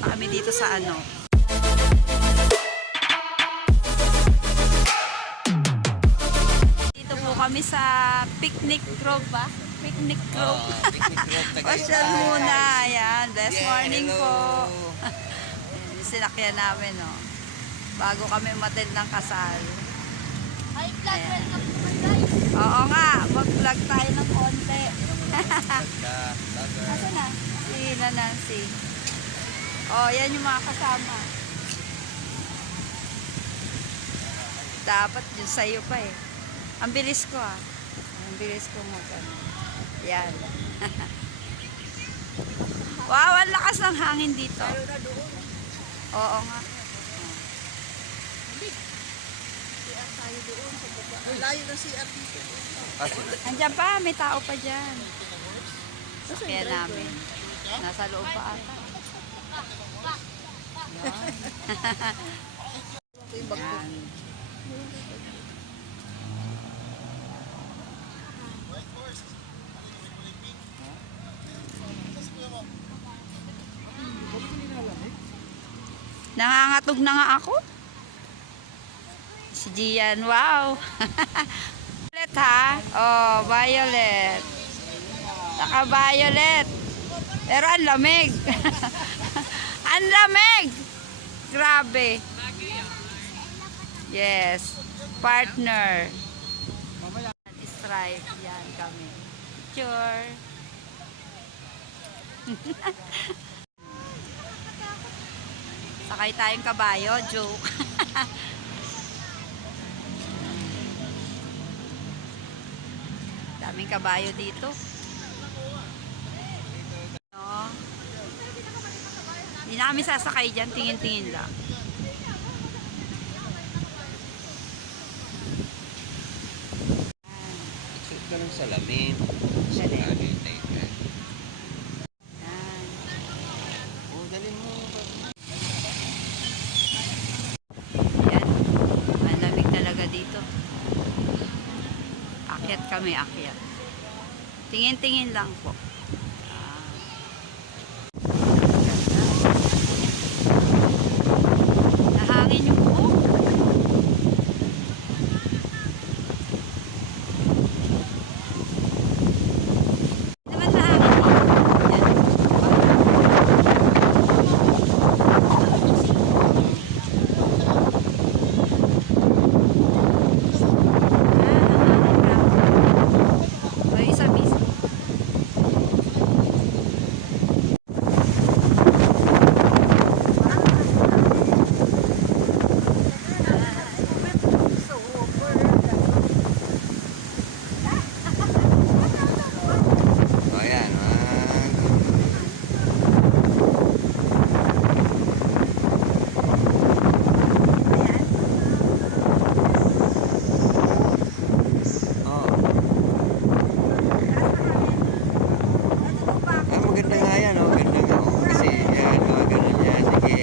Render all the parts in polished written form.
Kami dito sa ano. Dito po kami sa Picnic Grove ba? Picnic Grove. Pasyal muna. Ayan. Best morning po. Ayan, sinakyan namin, no. Bago kami matil ng kasal. Ayan. Oo nga. Mag-vlog tayo ng konti. Asa na? Si Nancy. Oh, yan yung mga kasama. Dapat yun sa'yo pa eh. Ang bilis ko ah. Ang bilis ko mag-ano. Yan. Wow, ang lakas ng hangin dito. Oo nga. Layo ng CR dito. Andiyan pa, may tao pa dyan. Kaya namin. Nasa loob pa ata. Yan. Nangangatog na nga ako. Si Gian, wow. Violet ha? Oh, violet. Naka-violet. Pero ang lamig. Ang lamig. Grabe. Yes. Partner. Stripe. Yan kami. Picture. Sakay tayong kabayo. Joke. Daming kabayo dito. No. Hindi na kami sasakay dyan. Tingin-tingin lang. Exit ka ng salamin. Dali. Yan. Yan. Oh, dalhin mo. Yan. Malamig talaga dito. Akyat kami, akyat. Tingin-tingin lang po. Nahangin yung buhok. Naman nahangin. Yan. May isa mismo. Oh, yan. Oh. Ah, maganda nga yan, oh. Maganda nga, oh. Kasi, yan, oh, ganun yan. Sige.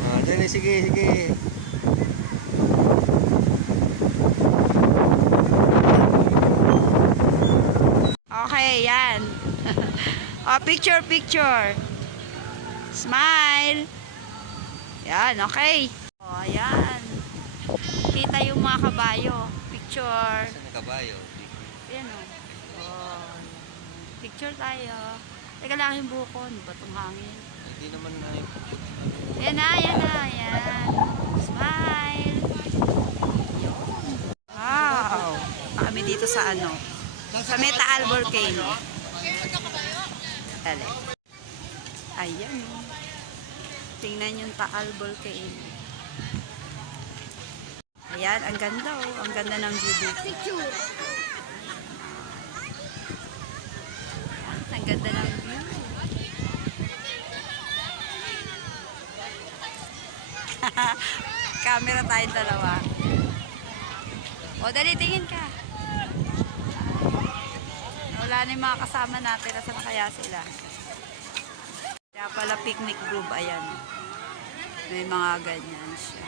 Oh, dali, sige, sige. Okay, yan. Oh, picture, picture. Smile. Yan, okay. Oh, ayan. Kita yung mga kabayo. Picture. Saan na kabayo? Ayan o. Oh. Picture tayo. Teka lang yung buko. Ano ba itong hangin? Hindi naman na yung Ayan na, ayan na, ayan. Smile. Wow. Kami dito sa ano. Sa Meta Volcano. Dali. Ayan. Tingnan yung Taal Volcano. Ayan, ang ganda oh. Ang ganda ng view dito. Ang ganda ng view. Camera tayong dalawa. O, dali, tingin ka. Wala na yung mga kasama natin. Nasaan kaya sila? Kaya pala picnic group. Ayan. May mga ganyan siya.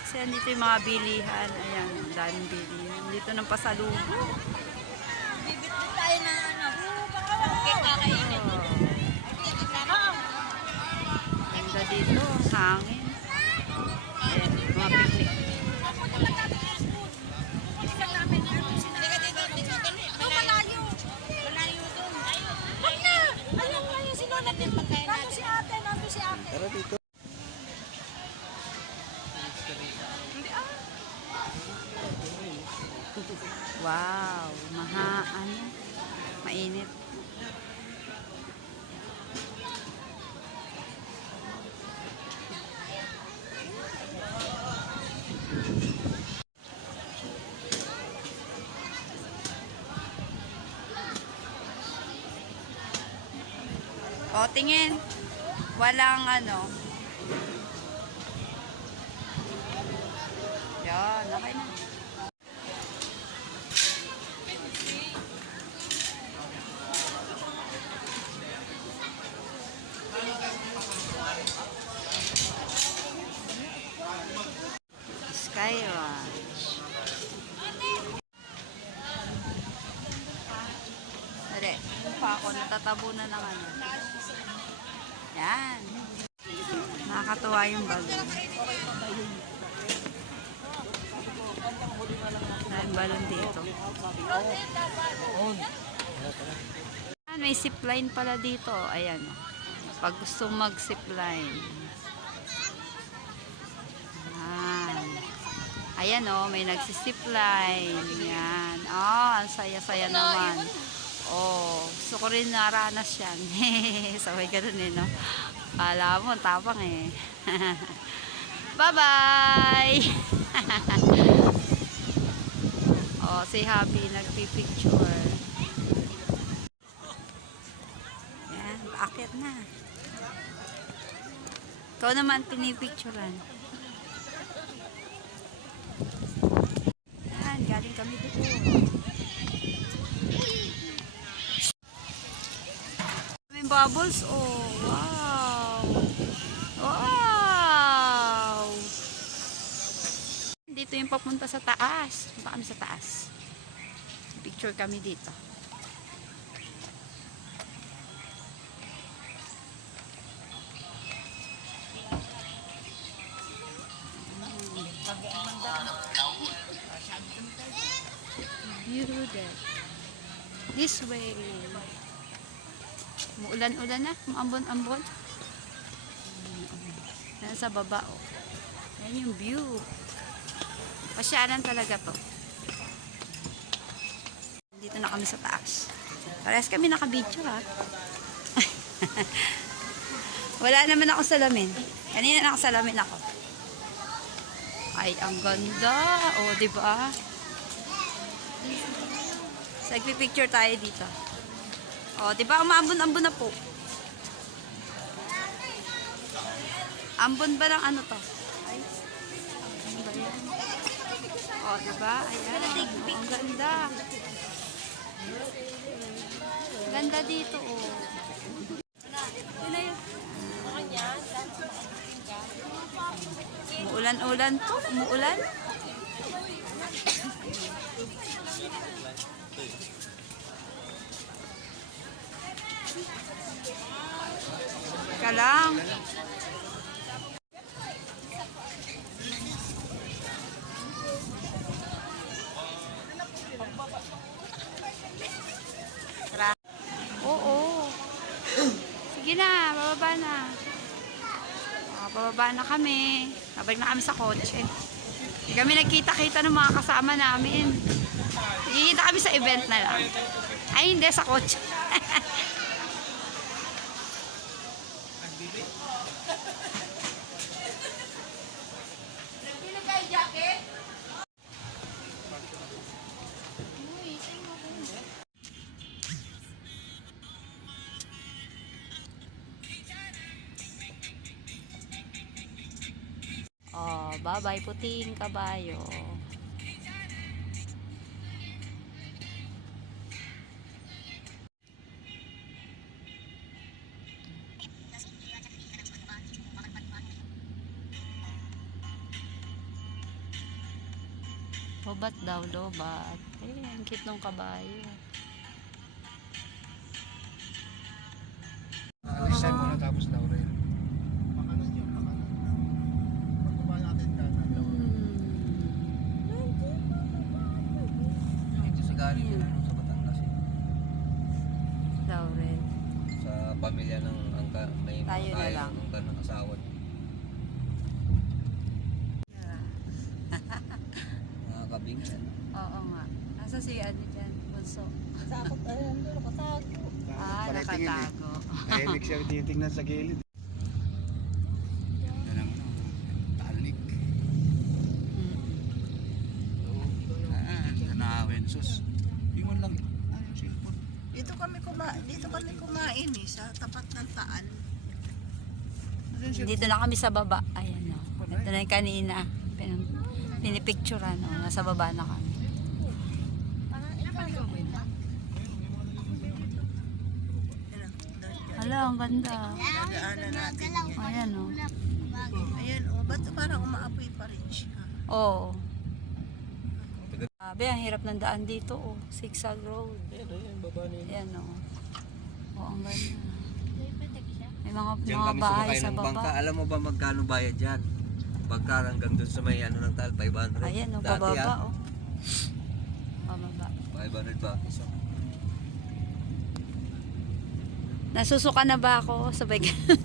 Kasi andito yung mga bilihan. Ayan, daming bilihan. Dito ng pasalubong. Bibit tayo na ano. Baka kakainin. O, tingin. Walang ano. Yan, okay na. Skywatch. Dali, pa ako natatabunan ng ano. Yan. Nakakatuwa yung balon. Yan, balon dito. Yan, may zipline pala dito. Ayan. Pag gusto mag-zipline. Yan. Ayan o, may nagsisipline. Yan. Oh, ang saya-saya naman. Oh, gusto ko rin naranas yan. Sabay ganun eh, no? Kala mo, tapang eh. Bye-bye! Oh, si Happy nagpipicture. Yan, paakit na. Ikaw naman pinipicturean. Yan, galing kami doon. May bubbles, oh. Wow! Wow! Dito yung papunta sa taas. Punta kami sa taas. Picture kami dito. Beautiful. This way. Muulan-ulan na. Maambon-ambon. Yan sa baba, oh. Yan yung view. Pasyalan talaga to. Dito na kami sa taas. Parehas kami nakabidyo, ha. Wala naman ako salamin. Kanina nakasalamin ako. Ay, ang ganda. O, diba? So, nagpipicture tayo dito. O, diba? Umaambon-ambon na po. Ambon ba ng ano to? Ay, ano ba yan? O, diba? Ayan. Ang ganda. Ganda dito, o. Umuulan-ulan to. Umuulan. Teka lang. Oo. Sige na, bababa na. O, bababa na kami. Babalik na kami sa kotse. Hindi kami nagkita-kita ng mga kasama namin. Nakikita kami sa event na lang. Ay, hindi, sa kotse. Oh, bye-bye puting kabayo. Lobat daw, lobat. Ay, ang cute ng kabayo. Next time ko natapos Laurel. Makanan yun, makanan. Pagkaba natin kanan. Ito si galing yun sa Batangas eh. Laurel. Sa pamilya ng angka, may Tayo na lang. angka ng asawa niya. Mga kabingan. Oo nga. Nasa si ano dyan? Bunso. Sakot, ayun, nakatago. Ah, nakatago. Tahimik siya titingnan sa gilid. Yan ang talik. Nanawin. Sus. Iwan lang. Ay, cellphone. Dito kami dito Dito kami kumain eh, sa tapat ng taan. Dito na kami sa baba. Ayan o. Ito na yung kanina. Pinipicturean o. Nasa baba na kami. Hala, ang ganda. Dadaanan natin yan. Ayan o. Ayan, ba't parang umaapoy pa rin siya? Oo. Sabi, ang hirap ng daan dito o. Zigzag road. Ayan o. Oo, ang ganda. May Diyan mga kami bahay sumakay sa ng bangka. baba. Alam mo ba magkano bayad dyan? Pagka hanggang dun sa may ano ng tal, 500. Ayan o, Dati, pababa ah, o. Pababa. 500 ba? So, Nasusuka na ba ako? Sabay ganun.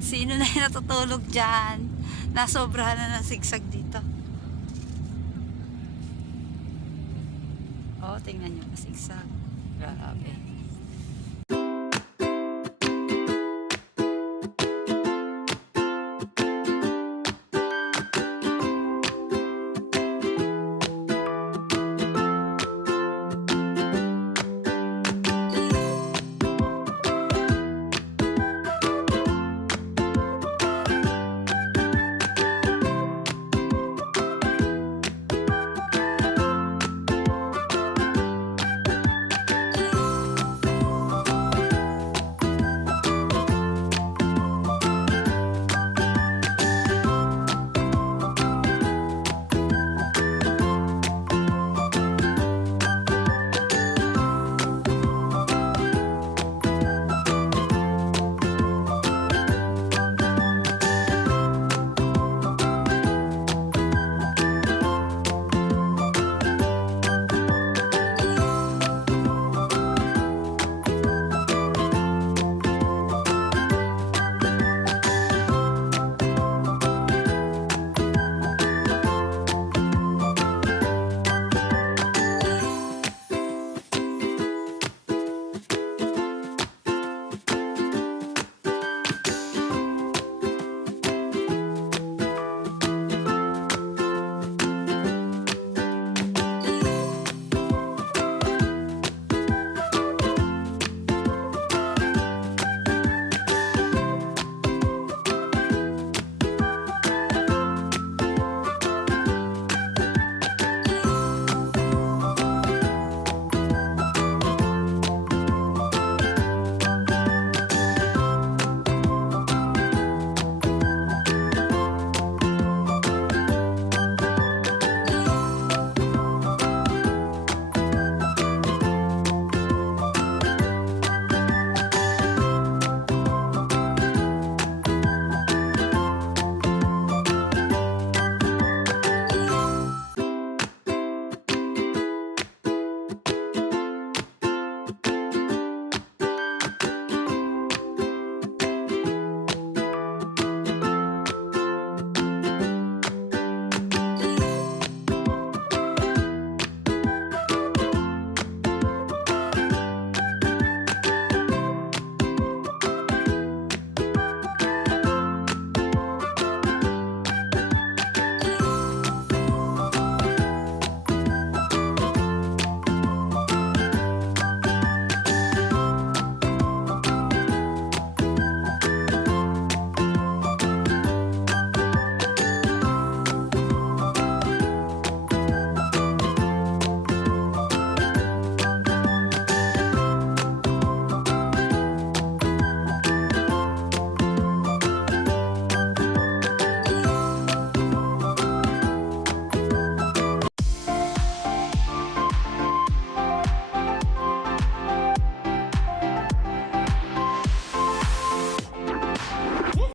Sino na yung natutulog dyan? Nasobrahan na ng sigsag dito. Oh, tingnan nyo, sigsag. Grabe.